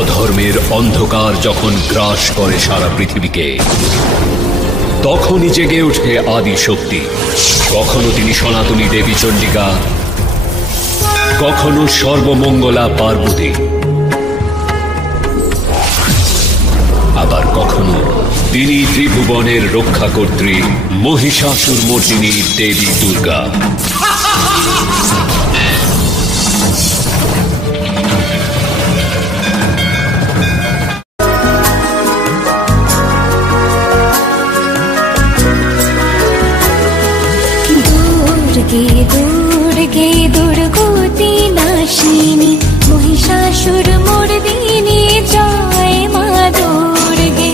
অধর্মের অন্ধকার যখন গ্রাস করে সারা পৃথিবীকে, তখনই জেগে ওঠে আদি শক্তি। কখনো তিনি সনাতনী দেবী চণ্ডিকা, কখনো সর্বমঙ্গলা পার্বতী, আবার কখনো তিনি ত্রিভুবনের রক্ষাকর্ত্রী মহিষাসুর মর্দিনী দেবী দুর্গা। দুর্গে দুর্গতি নাশিনী মহিষাসুর মর্দিনী জয় মা দুর্গে।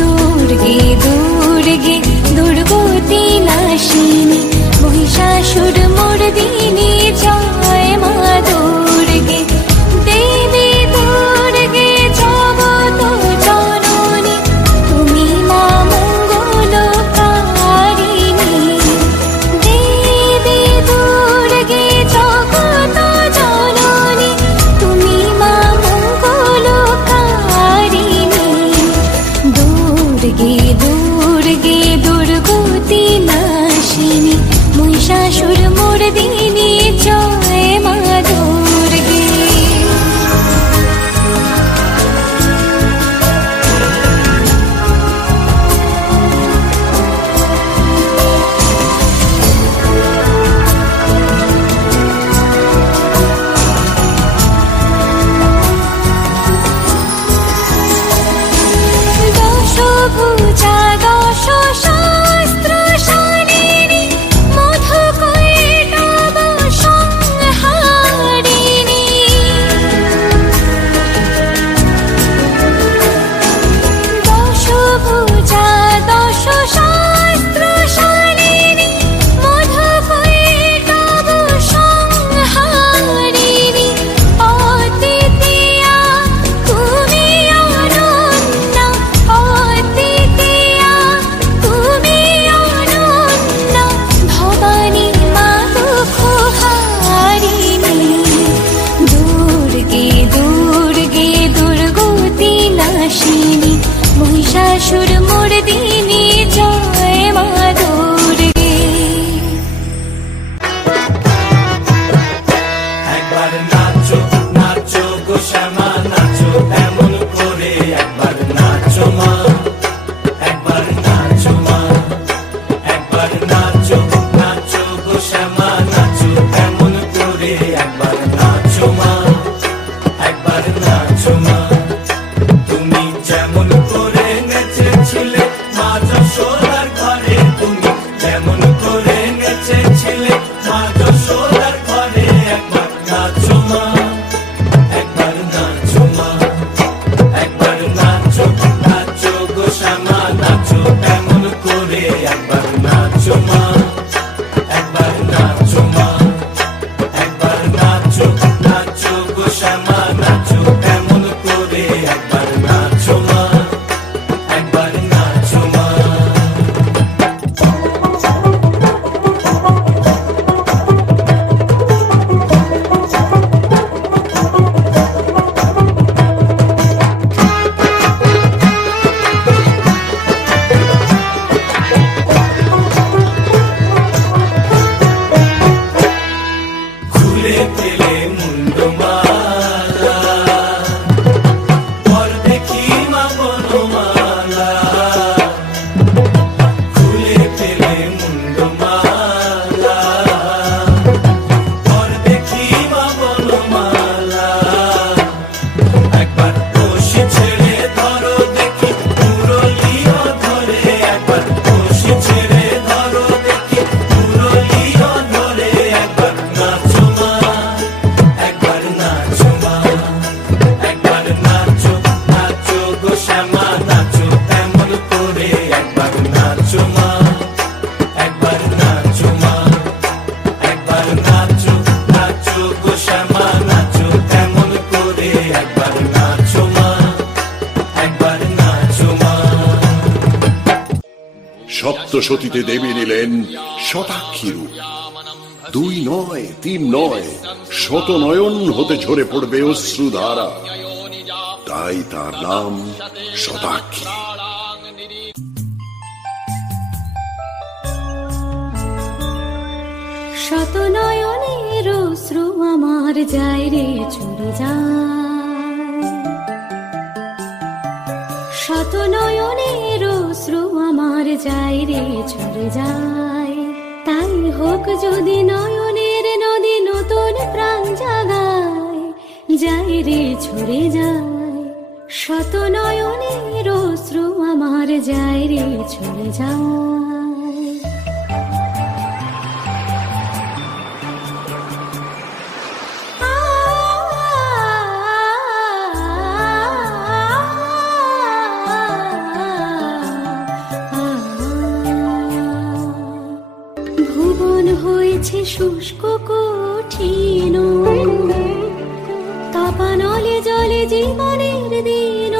দুর্গে দুর্গে দুর্গতি নাশিনী মহিষাসুর মর্দিনী জয় মা দুর্গে। দেবী দুর্গে জগত জননী তুমি মা মঙ্গলকারিণী। দেবী দুর্গে জগত জননী তুমি মা মঙ্গলকারিণী। দুর্গে দুর্গে দুর্গতি নাশিনী মহিষাসুর মর্দিনী জয় মা দুর্গে। দশভুজা দশ শাস্ত্র শালিনী মধুকৈটব সংহারিণী। দশভুজা দশ শাস্ত্র শালিনী মধুকৈটব সংহারিণী। অদ্বিতীয়া তুমি অনন্যা, অদ্বিতীয়া তুমি অনন্যা, ভবানী মা দুঃখহারিণী। দুর্গে দুর্গে দুর্গতি নাশিনী মহিষাসুর মর্দিনী জয় মা দুর্গে। একবার নাচো নাচো গো শ্যামা নাচো এমন করে, একবার নাচো মা, একবার নাচো মা, একবার নাচো নাচো গো শ্যামা নাচো এমন করে, একবার নাচো মা, একবার নাচো মা। তুমি যেমন করে নেচেছিলে মা যশোদার ঘরে, তুমি যেমন করে নেচেছিলে মা যশোদার ঘরে, একবার নাচো মা, একবার নাচো মা, একবার নাচো নাচো গো শ্যামা নাচো এমন করে, একবার নাচো মা, একবার নাচো মা, একবার নাচো নাচো গো শ্যামা নাচো এমন করে, একবার নাচো মা, একবার নাচো মা। খুলে ফেলে মুন্ডমালা, পর দেখি মা বনমালা। খুলে ফেলে মুন্ডমালা, পর দেখি মা বনমালা। একবার বসি ছেড়ে ধরো দেখি মুরলিও ধরে, একবার বসি ছেড়ে ধরো দেখি মুরলিও ধরে, একবার নাচো মা, একবার নাচো মা, একবার নাচো নাচো গো শ্যামা নাচো এমন করে, একবার নাচো মা, একবার নাচো মা, একবার নাচো নাচো গো শ্যামা নাচো এমন করে, একবার নাচো মা, একবার নাচো মা। সপ্তসতীতে দেবী নিলেন শতাক্ষী রূপ। দুই নয়, তিন নয়, শত নয়ন হতে ঝরে পড়বে অশ্রুধারা। তাই তার নাম শতাক্ষী। শত নয়নের অশ্রু আমার যায় রে ঝরে যায়, শত নয়নের অশ্রু আমার যায় রে ঝরে যায়। তাই হোক যদি নয়নের নদী নতুন প্রাণ জাগায়, যায় রে ঝরে যায়। শত নয়নের অশ্রু আমার যায় রে ঝরে যায়। ভুবন হয়েছে শুষ্ক কঠিন, তাপানলে জলে জীবনের দিন।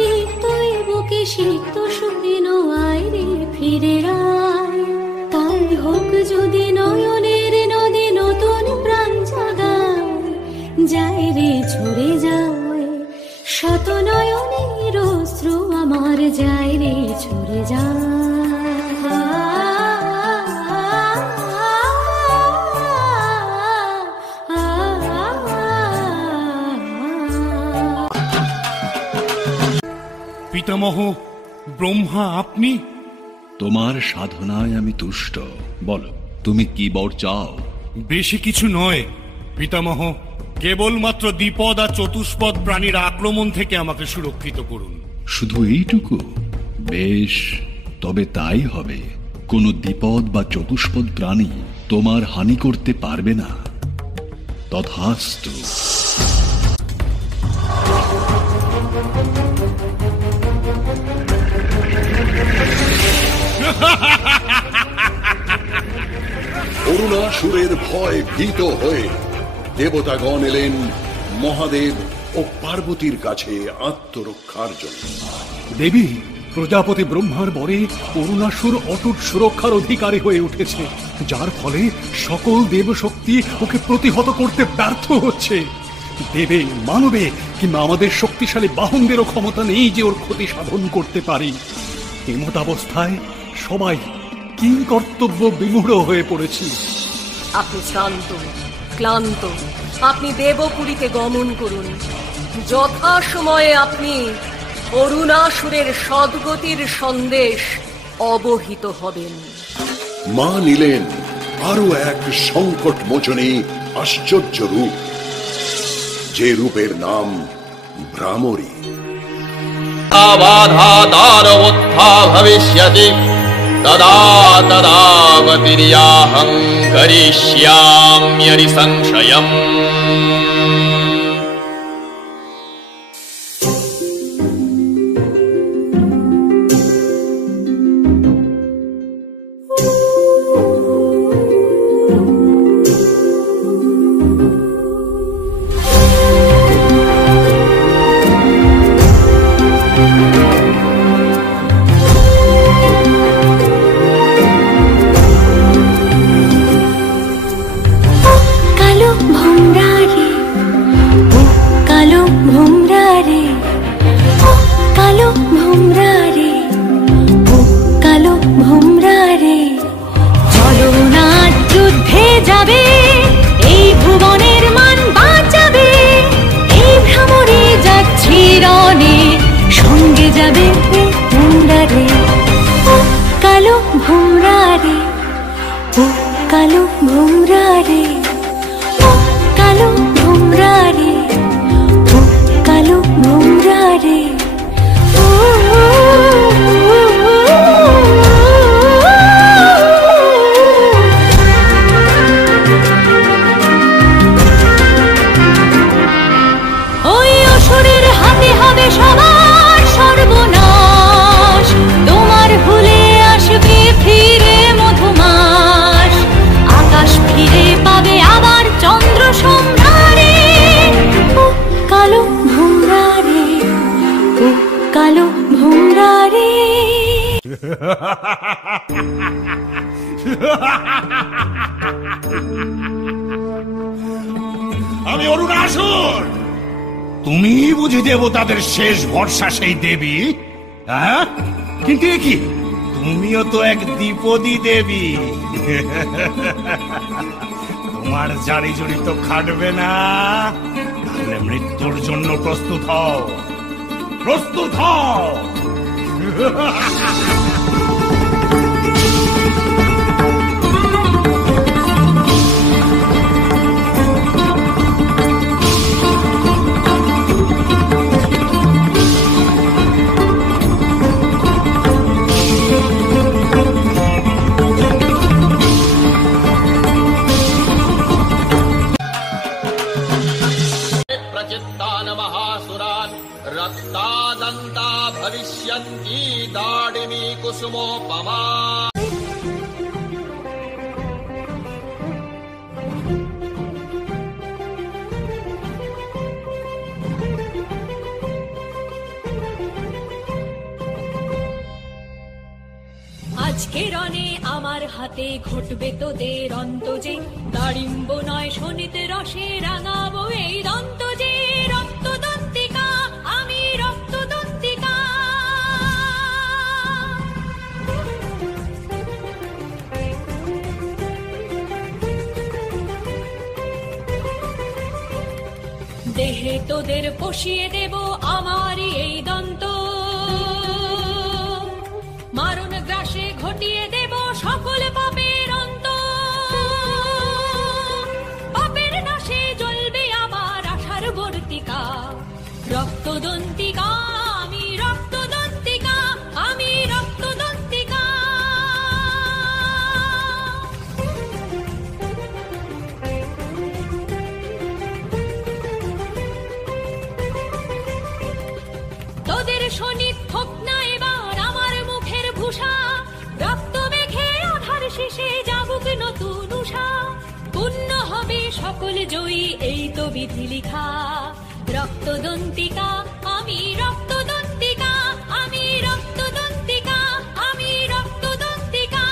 রিক্ত এ বুকে সিক্ত সুদিন আয় রে ফিরে আয়। তাই হোক যদি নয়নের নদী নতুন প্রাণ জাগায়, যায় রে ঝরে যায়। শত নয়নের অশ্রু আমার যায় রে ঝরে যায়। পিতামহ, ব্রহ্মা আপনি? তোমার সাধনায় আমি তুষ্ট। বলো, তুমি কি বর চাও? বেশি কিছু নয় পিতামহ, কেবলমাত্র দ্বিপদ আর চতুষ্পদ প্রাণীর আক্রমণ থেকে আমাকে সুরক্ষিত করুন। শুধু এইটুকু? বেশ, তবে তাই হবে। কোনো দ্বিপদ বা চতুষ্পদ প্রাণী তোমার হানি করতে পারবে না। তথাস্তু। অরুণাসুরের ভয় ভীত হয়ে দেবতাগণ এলেন মহাদেব ও পার্বতীর কাছে আত্মরক্ষার জন্য। দেবী, প্রজাপতি ব্রহ্মার বরে অরুণাসুর অটুট সুরক্ষার অধিকারী হয়ে উঠেছে, যার ফলে সকল দেবশক্তি ওকে প্রতিহত করতে ব্যর্থ হচ্ছে। দেবে, মানবে কিংবা আমাদের শক্তিশালী বাহনদেরও ক্ষমতা নেই যে ওর ক্ষতি সাধন করতে পারি। এমতাবস্থায় সবাই কিংকর্তব্য বিমূঢ় হয়ে পড়েছি। আপনি শ্রান্ত ক্লান্ত, আপনি দেবপুরীতে গমন করুন। যথা সময়ে আপনি অরুণাসুরের সদ্গতির সন্দেশ অবহিত হবেন। মা নিলেন আরো এক সংকট মোচনী আশ্চর্য রূপ, যে রূপের নাম ভ্রামরী। बाधादारवोत्था भविष्यति तदा तदावतिर्याहं करिष्याम्यरि संशयम्। আমি অরুণাসুর, তুমি বুঝি দেবতাদের শেষ ভরসা সেই দেবী? হ্যাঁ, কিন্তু এ কি, তুমিও তো এক দ্বিপদী দেবী। তোমার জারি জড়ি তো খাটবে না, তাহলে মৃত্যুর জন্য প্রস্তুত হও, প্রস্তুত হও। प्रचित्तान् महासुरान् रक्तादन्ता भविष्यन्ति दाडिमी कुसुमोपमा। আজকে রণে আমার হাতে ঘটবে তোদের অন্ত যে, দাড়িম্ব নয় শোনিতে রসে রাঙাবো এই দন্ত যে। রক্তদন্তিকা আমি রক্তদন্তিকা, দেহে তোদের পশিয়ে দেব আমারই এই দন্ত, মারণ গ্রাসে ঘটিয়ে দেব সকল পাপের অন্ত। পাপের নাশে জ্বলবে আমার আশার বর্তিকা, রক্তদন্তিকা আমি রক্তদন্তিকা, আমি রক্তদন্তিকা। তোদের শনিত হোক না এবার আমার মুখের ভূষা, রক্ত মেখে আধার শেষে যাবুক নতুন উষা। পুণ্য হবে সকল জয়ী এই তো বিধি লিখা, রক্তদন্তিকা আমি রক্তদন্তিকা, আমি রক্তদন্তিকা, আমি রক্তদন্তিকা।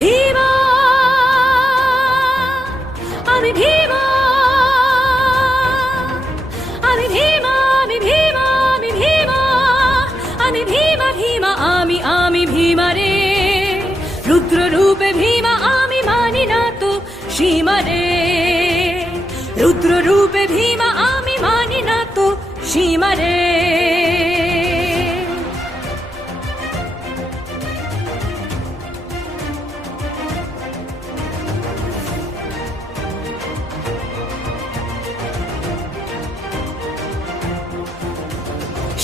ভীমা আমি ভীমা, আমি ভীমা, আমি ভীমা, আমি ভীমা, আমি ভীমা, ভীমা আমি, আমি ভীমা রে। রুদ্র রূপে ভীমা আমি মানি না তো সীমা রে, রুদ্র রূপে ভীমা আমি মানি না তো সীমা রে।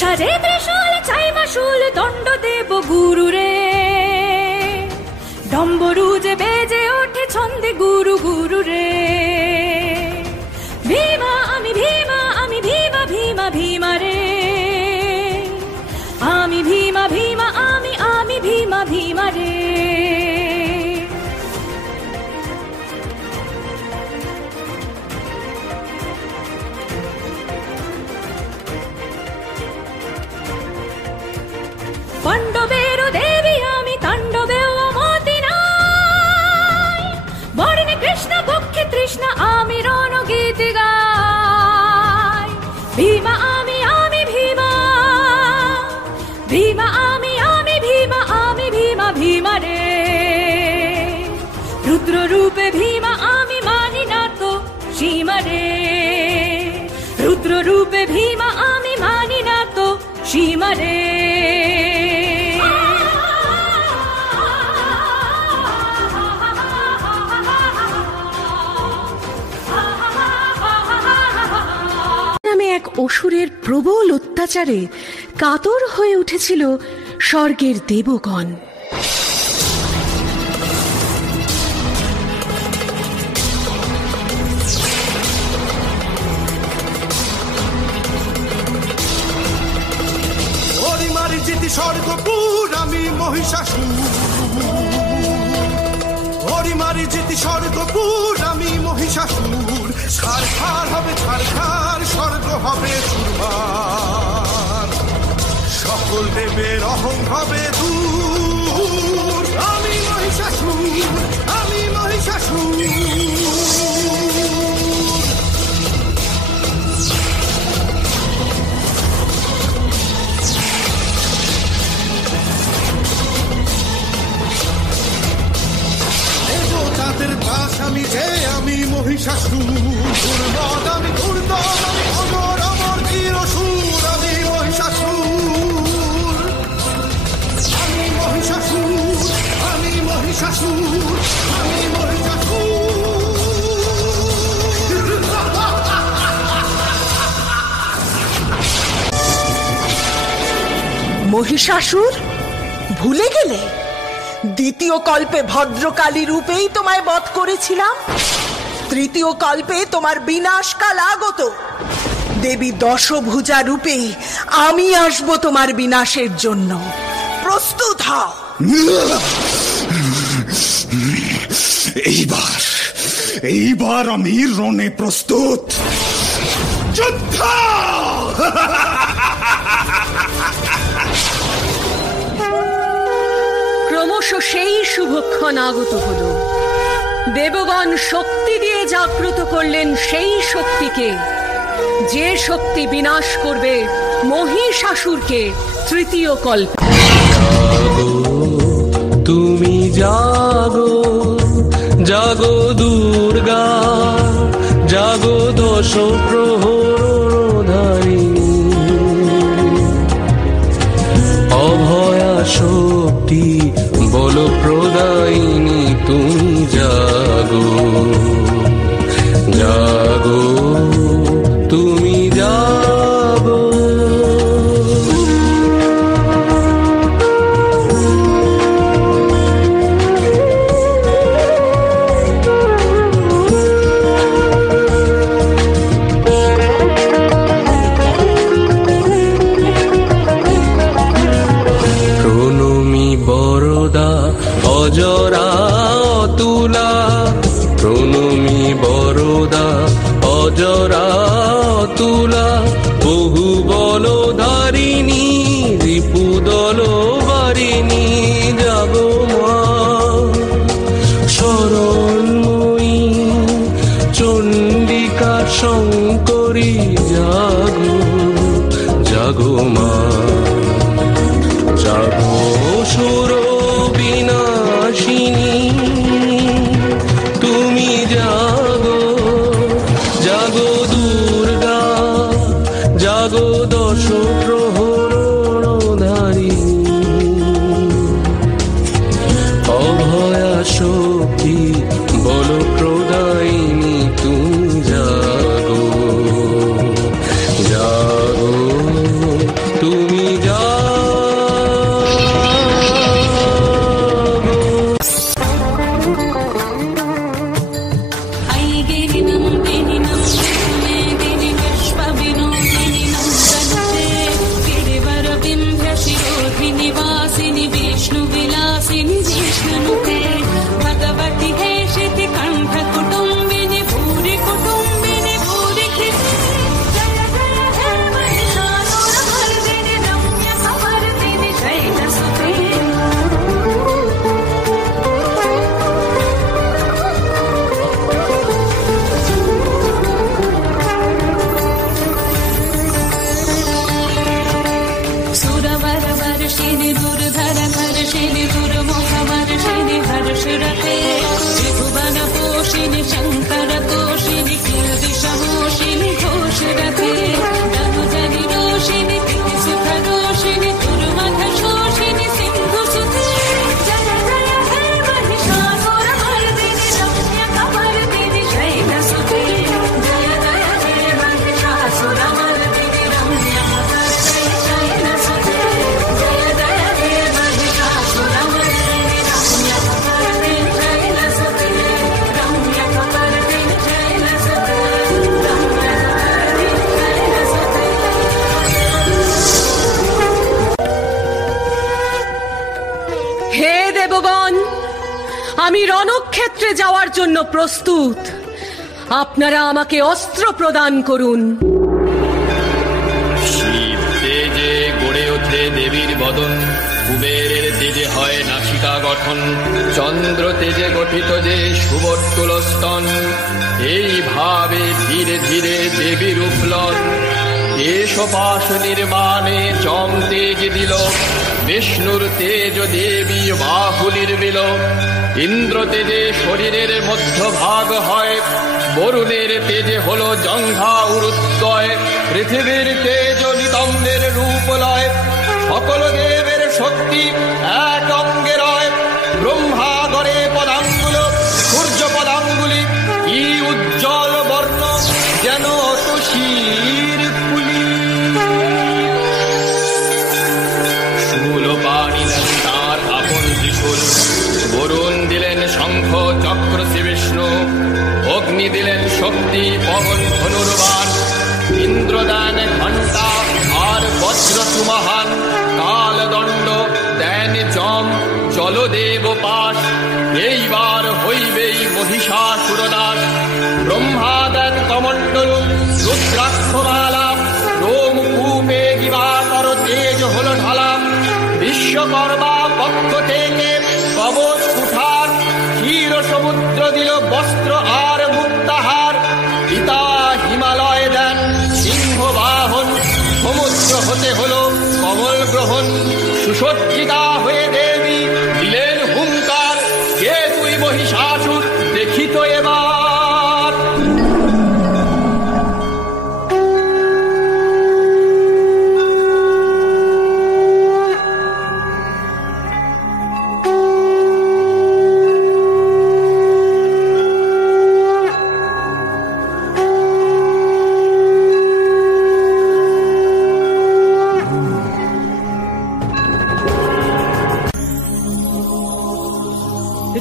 সাজে ত্রিশূল চাই মাসুল দণ্ড দেব গুরু রে, ডম্বরু যে বেজে ওঠে ছন্দে গুরু গুরু রে। ভীমা আমি ভীমা, আমি ভীমা, ভীমা ভীমা রে, আমি ভীমা, ভীমা আমি, আমি ভীমা, ভীমা রে। পাণ্ডবের দেবী আমি, তাণ্ডবেও মতি নাই, বর্ণে কৃষ্ণ পক্ষে তৃষ্ণা আমি রণগীত গাই। ভীমা আমি, আমি ভীমা, ভীমা আমি, আমি ভীমা, আমি ভীমা, ভীমা রে। রুদ্র রূপে ভীমা আমি মানি না তো সীমা রে, রুদ্র রূপে ভীমা আমি মানি না তো সীমা রে। এক অসুরের প্রবল অত্যাচারে কাতর হয়ে উঠেছিল স্বর্গের দেবগণ। মারিচিতি স্বর্গপুর আমি মহিষাসুর, হরি মারিচিতি স্বর্গপুর আমি মহিষাসুর। ছারখার হবে ছারখার, স্বর্গ হবে চুরমার। সকল দেবের অহং হবে দূর। আমি মহিষাসুর, আমি মহিষাসুর। দেবতাদের দাস আমি যে, আমি মহিষাসুর। দুর্বল আমি, দুর্দল আমি, অমর অমর বীর অসুর। আমি মহিষাসুর, আমি মহিষাসুর, আমি মহিষাসুর, আমি মহিষাসুর। মহিষাসুর ভুলে গেলে? দ্বিতীয় কল্পে ভদ্রকালী রূপেই তোমায় বধ করেছিলাম। তৃতীয় কল্পে তোমার বিনাশকাল আগত। দেবী দশভুজা রূপেই আমি আসব তোমার বিনাশের জন্য। প্রস্তুত হও। এইবার আমি রণে প্রস্তুত। যুদ্ধ! ক্রমশ সেই শুভক্ষণ আগত হল। দেবগণ শক্তি দিয়ে জাগ্রত করলেন সেই শক্তিকে, যে শক্তি বিনাশ করবে মহিষাসুরকে তৃতীয় কল্পে। তুমি জাগো জাগো দুর্গা, জাগো দশ প্রহরধারিণী। অভয়া শক্তি বল প্রদায়িনী, তুমি জাগো জাগো, তুমি জাগো। অজরা অতুলা, প্রণমী বরদা অজরা অতুলা। বহু বল ধারিণী, রিপু দল বারিণী, জাগো মা শরণময়ী চণ্ডিকা শঙ্করী, জাগো জাগো মা জাগো। সুর বিনাশিনী তুমি জাগো জাগো দুর্গা, জাগো দশ প্রহরধারিণী। অভয়া শক্তি বল প্রদায়িনী, তুমি জাগো জাগো, তুমি জাগো। भगवती है श्रुति कंठ कुटुंबिनी, भूरि कुटुंबिनी, भूरि कृति। जय जय हे महिषासुरमर्दिनी, रम्य समर्दिनी, शैलसुते। सुरवर वर्षिणि, दुर्धर वर्षिणि, दुर्मुख वर्षिणि, हर्षरते। त्रिभुवन पोषिणि, शंकर तोषिणि, कीर्तिशमोषिणि, घोषरते। धनुजनि रोषिणि, सुख रोषिणि, दुर्मध शोषिणि, सिंधुसुते। जय जय हे महिषासुरमर्दिनि, रम्यकमर्दिनि, शैलसुते। जय जय हे महिषासुरमर्दिनि, रम्यकमर्दिनि, शैलसुते। जय जय हे महिषासुरमर्दिनि, रम्यकमर्दिनि, शैलसुते। रम्यकमर्दिनि, शैलसुते। रम्यकमर्दिनि, शैलसुते। হে দেবগণ, আমি রণক্ষেত্রে যাওয়ার জন্য প্রস্তুত। আপনারা আমাকে অস্ত্র প্রদান করুন। শিব তেজে গড়ে ওঠে দেবী বদন, কুবেরের তেজে হয় নাসিকা গঠন, চন্দ্র তেজে গঠিত যে সুবর্তুল স্তন, এইভাবে ধীরে ধীরে দেবীর উফলন। কেশপাশ নির্মাণে যম তেজ দিল, বিষ্ণুর তেজ দেবী বাহুলির বিল। ইন্দ্র তেজে শরীরের মধ্যভাগ হয়, বরুণের তেজে হলো জঙ্ঘা উরুদ্বয়। পৃথিবীর তেজ নিতম্বের রূপ লয়, সকল দেবের শক্তি এক অঙ্গে রয়। ব্রহ্মা গড়ে পদাঙ্গুল, সূর্য পদাঙ্গুলি, কি উজ্জ্বল বর্ণ যেন অতসীর ফুলি। শূলপাণি দেন তার আপন ত্রিশূল, বরুণ দিলেন শঙ্খ চক্র শ্রী বিষ্ণু, অগ্নি দিলেন শক্তি পবন ধনুর্বাণ। ইন্দ্র দেন ঘণ্টা আর বজ্র সুমহান, কালদণ্ড দেন যম জলদেব পাশ। এইবার হইবেই মহিষাসুরনাশ। ব্রহ্মা দেন কমণ্ডল রুদ্রাক্ষমালা, রোমকূপে দিবাকর তেজ হল ঢালা। বিশ্বকর্মা পক্ষ থেকে কবচ কুঠার, ক্ষীর সমুদ্র দিল বস্ত্র আর মুক্তাহার। পিতা হিমালয় দেন সিংহ বাহন, সমুদ্র হতে হলো কমল গ্রহণ। সুসজ্জিতা হয়ে দেবী দিলেন হুঙ্কার, কে তুই মহিষাসুর দেখিত এবার।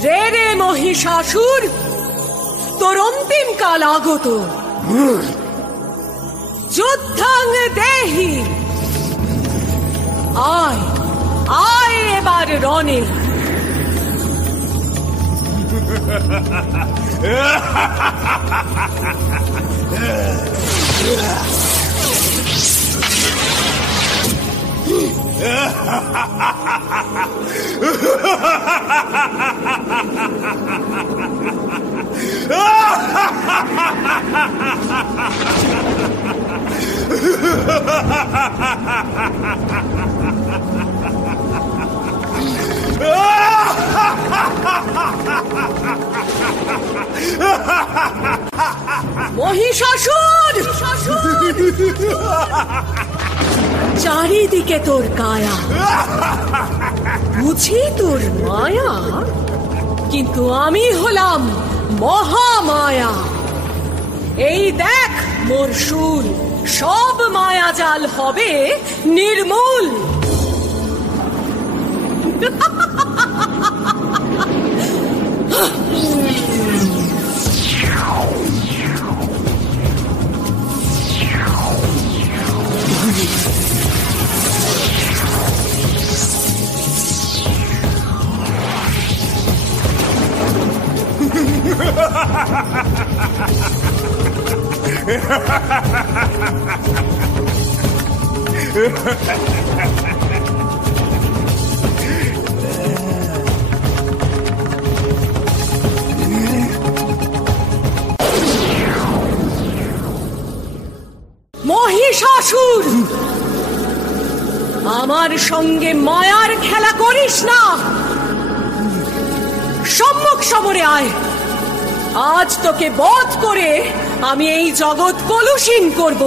রে রে মহিষাসুর, তোর অন্তিম কাল আগত। যুদ্ধাং দেহি, আয় আয় এবার রণে। মহিষাসুর, চারিদিকে তোর কায়া, বুঝি তোর মায়া, কিন্তু আমি হলাম মহামায়া। এই দেখ মোর শূল, সব মায়াজাল হবে নির্মূল। মহিষাসুর, আমার সঙ্গে মায়ার খেলা করিস না। সম্মুখ সমরে আয়, আজ তোকে বধ করে আমি এই জগৎ কলুষীন করব।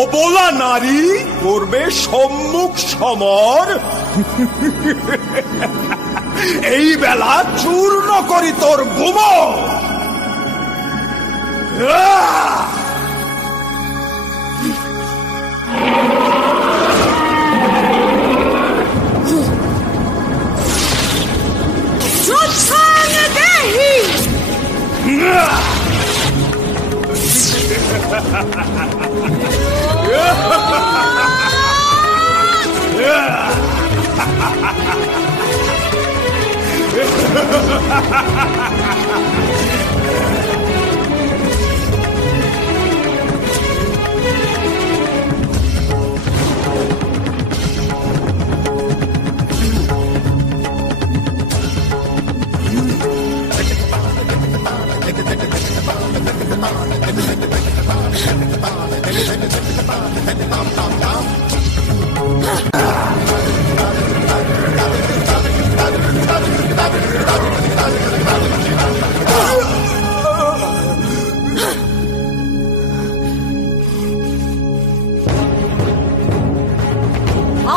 অবলা নারী করবে সম্মুখ সমর, এই বেলা চূর্ণ করি তোর বোমা।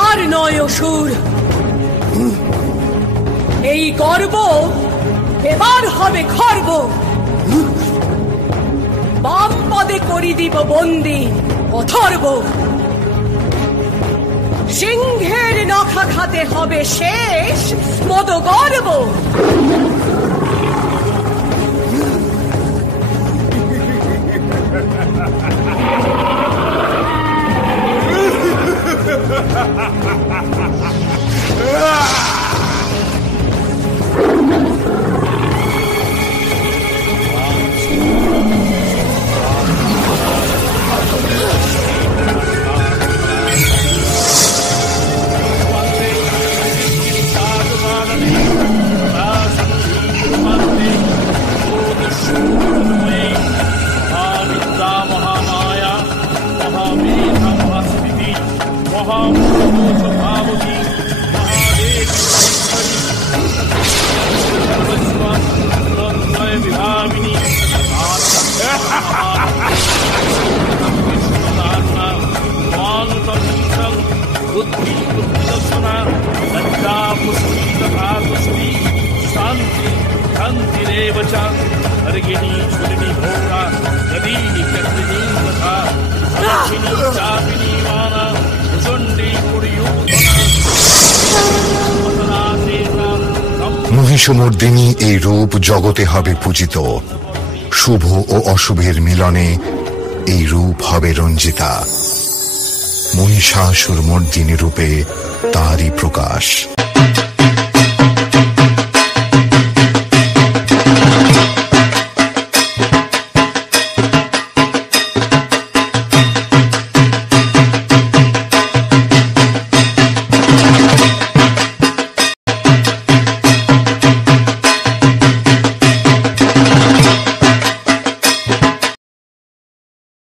আর নয় অসুর, এই গর্ব এবার হবে খর্ব। বাম পদে করি দিব বন্দি অথর্ব। সিংহের নখা খাতে হবে শেষ মদ গর্ব। মহিষমর্দিনী এই রূপ জগতে হবে পূজিত। শুভ ও অশুভের মিলনে এই রূপ হবে রঞ্জিতা। মহিষাসুর মর্দিনী রূপে তারই প্রকাশ।